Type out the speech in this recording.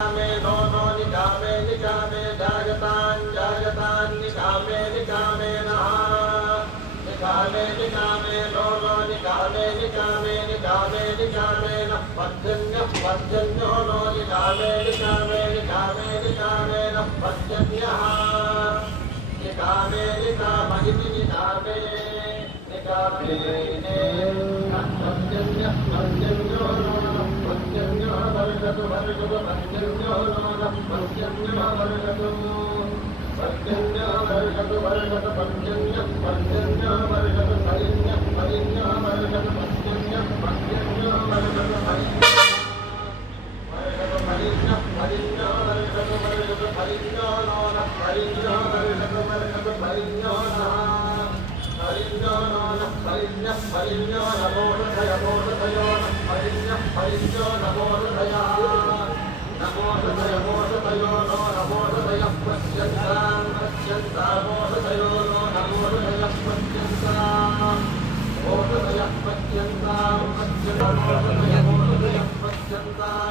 निकामे no no निकामे निकामे जायतान जायतान निकामे निकामे नः निकामे निकामे no no निकामे निकामे निकामे निकामे नः पर्जन्यः पर्जन्यो नो निकामे निकामे निकामे निकामे नः पर्जन्यः निकामे निकामहिति निकामे निकामे पर्जन्यः पर्जन्यो नो पर्जन्यो वर्गतु वर्गतु पर्जन्यो नो पर्जन्यो वर्गतु पर्जन्यो वर्गतु वर्गतु पर्जन्यः पर्जन्यो वर्गतु परिण्यः परिण्यो वर्गतु पर्जन्यः पर्जन्यो वर्गतु वर्गतु परिण्यः परिण्यो वर्गतु वर्गतु परिण्यो नो परिण्यो वर्गतु वर्गतु परिण्यो परिण्यो नो परिण्यः परिण्यो नमोषधय मोषधयो परिण्यः परिण्यो नमोषधयः नमोषधय मोषधयो नो नमोषधयः पश्यन्तां पश्यन्तां मोषधयो नो नमोषधयः पश्यन्तां मोषधयः पश्यन्तां पश्यन्तां मोषधयः पश्यन्तां